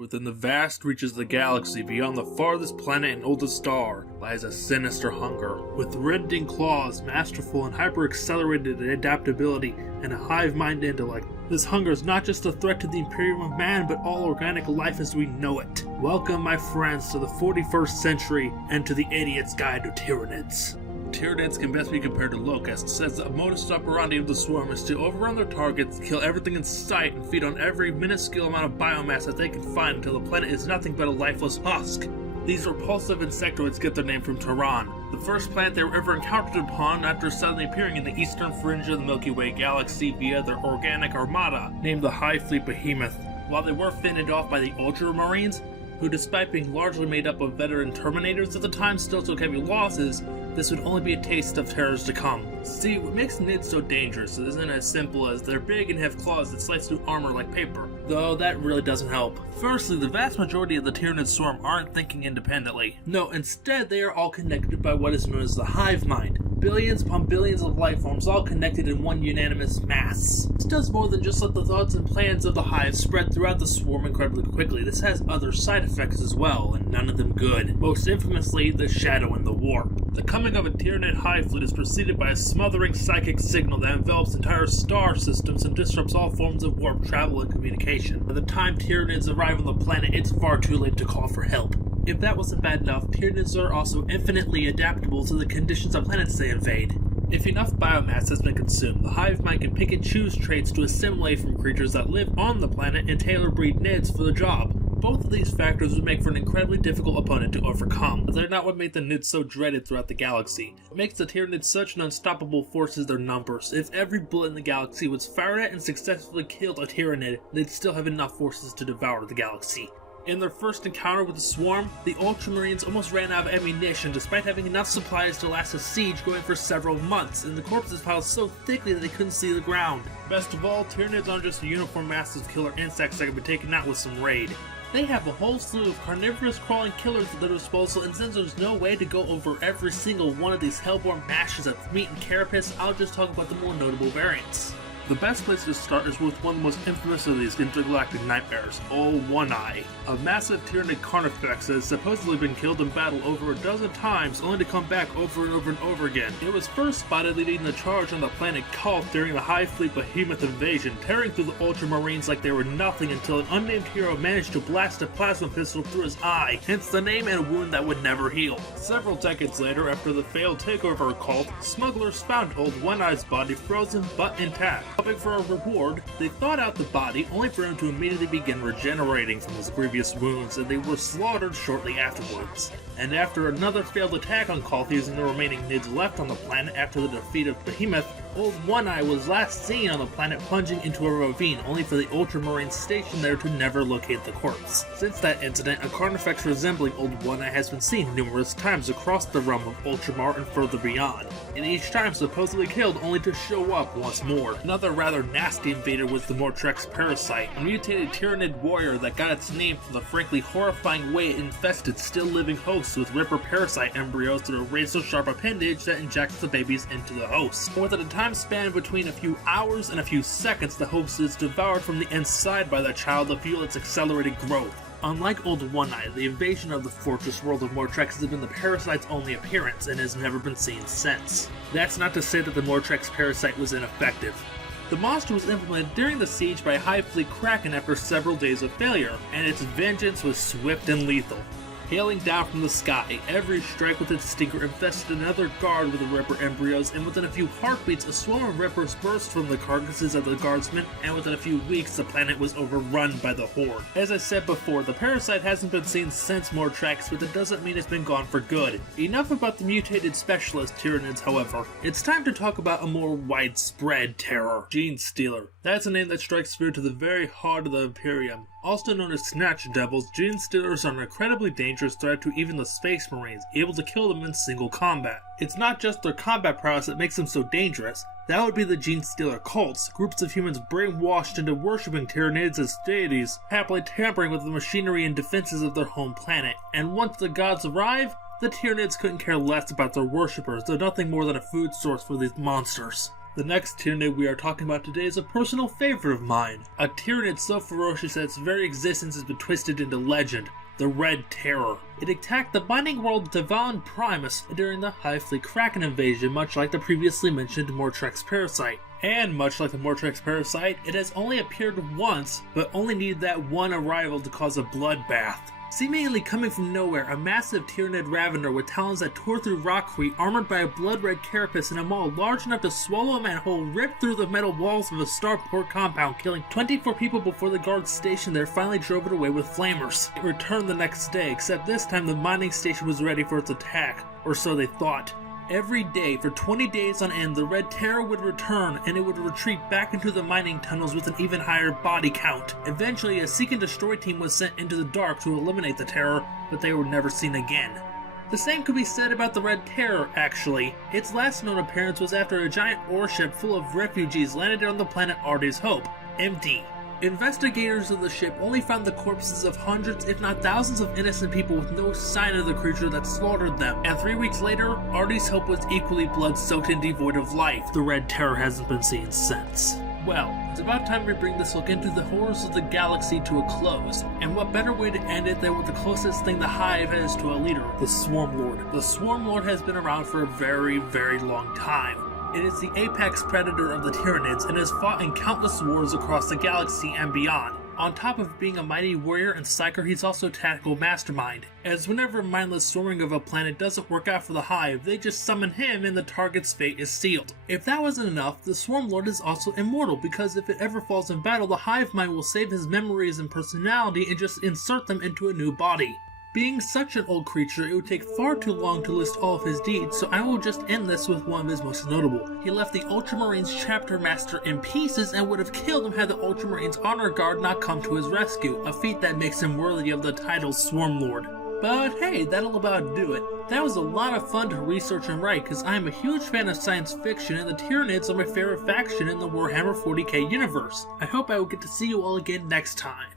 Within the vast reaches of the galaxy, beyond the farthest planet and oldest star, lies a sinister hunger. With rending claws, masterful and hyper-accelerated adaptability, and a hive-mind intellect, this hunger is not just a threat to the Imperium of Man, but all organic life as we know it. Welcome, my friends, to the 41st century, and to the Idiot's Guide to Tyranids. Tyranids can best be compared to locusts, as the modus operandi of the swarm is to overrun their targets, kill everything in sight, and feed on every minuscule amount of biomass that they can find until the planet is nothing but a lifeless husk. These repulsive insectoids get their name from Tyran, the first planet they were ever encountered upon after suddenly appearing in the eastern fringe of the Milky Way galaxy via their organic armada, named the Hive Fleet Behemoth. While they were fended off by the Ultramarines, who despite being largely made up of veteran Terminators at the time still took heavy losses, this would only be a taste of terrors to come. See, what makes Nids so dangerous isn't as simple as they're big and have claws that slice through armor like paper, though that really doesn't help. Firstly, the vast majority of the Tyranid swarm aren't thinking independently. No, instead they are all connected by what is known as the hive mind. Billions upon billions of life forms all connected in one unanimous mass. This does more than just let the thoughts and plans of the hive spread throughout the swarm incredibly quickly. This has other side effects as well, and none of them good. Most infamously, the shadow and the warp. The coming of a Tyranid hive fleet is preceded by a smothering psychic signal that envelops entire star systems and disrupts all forms of warp travel and communication. By the time Tyranids arrive on the planet, it's far too late to call for help. If that wasn't bad enough, Tyranids are also infinitely adaptable to the conditions of planets they invade. If enough biomass has been consumed, the hive mind can pick and choose traits to assimilate from creatures that live on the planet and tailor breed Nids for the job. Both of these factors would make for an incredibly difficult opponent to overcome, but they're not what made the Nids so dreaded throughout the galaxy. What makes the Tyranids such an unstoppable force is their numbers. If every bullet in the galaxy was fired at and successfully killed a Tyranid, they'd still have enough forces to devour the galaxy. In their first encounter with the swarm, the Ultramarines almost ran out of ammunition despite having enough supplies to last a siege going for several months, and the corpses piled so thickly that they couldn't see the ground. Best of all, Tyranids aren't just a uniform mass of killer insects that can be taken out with some raid. They have a whole slew of carnivorous crawling killers at their disposal, and since there's no way to go over every single one of these hellborn mashes of meat and carapace, I'll just talk about the more notable variants. The best place to start is with one of the most infamous of these intergalactic nightmares, Old One-Eye, a massive Tyranid carnifex that has supposedly been killed in battle over a dozen times, only to come back over and over and over again. It was first spotted leading the charge on the planet Kolth during the Hive Fleet Behemoth invasion, tearing through the Ultramarines like they were nothing until an unnamed hero managed to blast a plasma pistol through his eye, hence the name and a wound that would never heal. Several decades later, after the failed takeover of Kolth, smugglers found Old One-Eye's body frozen but intact. Hoping for a reward, they thawed out the body, only for him to immediately begin regenerating from his grievous wounds, and they were slaughtered shortly afterwards. And after another failed attack on Kolth using the remaining Nids left on the planet after the defeat of Behemoth, Old One-Eye was last seen on the planet plunging into a ravine, only for the Ultramarines stationed there to never locate the corpse. Since that incident, a carnifex resembling Old One-Eye has been seen numerous times across the realm of Ultramar and further beyond, and each time supposedly killed only to show up once more. Another rather nasty invader was the Mortrex Parasite, a mutated Tyranid warrior that got its name from the frankly horrifying way it infested still living hosts with Ripper parasite embryos through a razor-sharp appendage that injects the babies into the host. Within a time span between a few hours and a few seconds, the host is devoured from the inside by the child to fuel its accelerated growth. Unlike Old One-Eye, the invasion of the fortress world of Mortrex has been the parasite's only appearance and has never been seen since. That's not to say that the Mortrex parasite was ineffective. The monster was implemented during the siege by Hive Fleet Kraken after several days of failure, and its vengeance was swift and lethal. Hailing down from the sky, every strike with its stinker infested another guard with the Ripper embryos, and within a few heartbeats, a swarm of Rippers burst from the carcasses of the guardsmen, and within a few weeks, the planet was overrun by the Horde. As I said before, the parasite hasn't been seen since Mortrex, but that doesn't mean it's been gone for good. Enough about the mutated specialist Tyranids, however. It's time to talk about a more widespread terror, Gene Stealer. That's a name that strikes fear to the very heart of the Imperium. Also known as Snatch Devils, Gene Stealers are an incredibly dangerous threat to even the Space Marines, able to kill them in single combat. It's not just their combat prowess that makes them so dangerous. That would be the Gene Stealer cults, groups of humans brainwashed into worshipping Tyranids as deities, happily tampering with the machinery and defenses of their home planet. And once the gods arrive, the Tyranids couldn't care less about their worshippers, though nothing more than a food source for these monsters. The next Tyranid we are talking about today is a personal favorite of mine. A Tyranid so ferocious that its very existence has been twisted into legend. The Red Terror. It attacked the mining world Devon Primus during the Hive Fleet Kraken invasion, much like the previously mentioned Mortrex Parasite. And much like the Mortrex Parasite, it has only appeared once, but only needed that one arrival to cause a bloodbath. Seemingly coming from nowhere, a massive Tyranid Ravener with talons that tore through rockcrete, armored by a blood-red carapace and a maw large enough to swallow a manhole, ripped through the metal walls of a starport compound, killing 24 people before the guards stationed there finally drove it away with flamers. It returned the next day, except this time the mining station was ready for its attack, or so they thought. Every day, for 20 days on end, the Red Terror would return, and it would retreat back into the mining tunnels with an even higher body count. Eventually, a seek and destroy team was sent into the dark to eliminate the Terror, but they were never seen again. The same could be said about the Red Terror, actually. Its last known appearance was after a giant ore ship full of refugees landed on the planet Arde's Hope, empty. Investigators of the ship only found the corpses of hundreds, if not thousands of innocent people with no sign of the creature that slaughtered them, and 3 weeks later, Arde's Hope was equally blood-soaked and devoid of life. The Red Terror hasn't been seen since. Well, it's about time we bring this look into the horrors of the galaxy to a close, and what better way to end it than with the closest thing the Hive has to a leader, the Swarm Lord. The Swarm Lord has been around for a very, very long time. It is the apex predator of the Tyranids and has fought in countless wars across the galaxy and beyond. On top of being a mighty warrior and psyker, he's also a tactical mastermind, as whenever mindless swarming of a planet doesn't work out for the Hive, they just summon him and the target's fate is sealed. If that wasn't enough, the Swarm Lord is also immortal, because if it ever falls in battle, the Hive mind will save his memories and personality and just insert them into a new body. Being such an old creature, it would take far too long to list all of his deeds, so I will just end this with one of his most notable. He left the Ultramarines chapter master in pieces and would have killed him had the Ultramarines honor guard not come to his rescue, a feat that makes him worthy of the title Swarm Lord. But hey, that'll about do it. That was a lot of fun to research and write, because I am a huge fan of science fiction and the Tyranids are my favorite faction in the WarHammer 40k universe. I hope I will get to see you all again next time.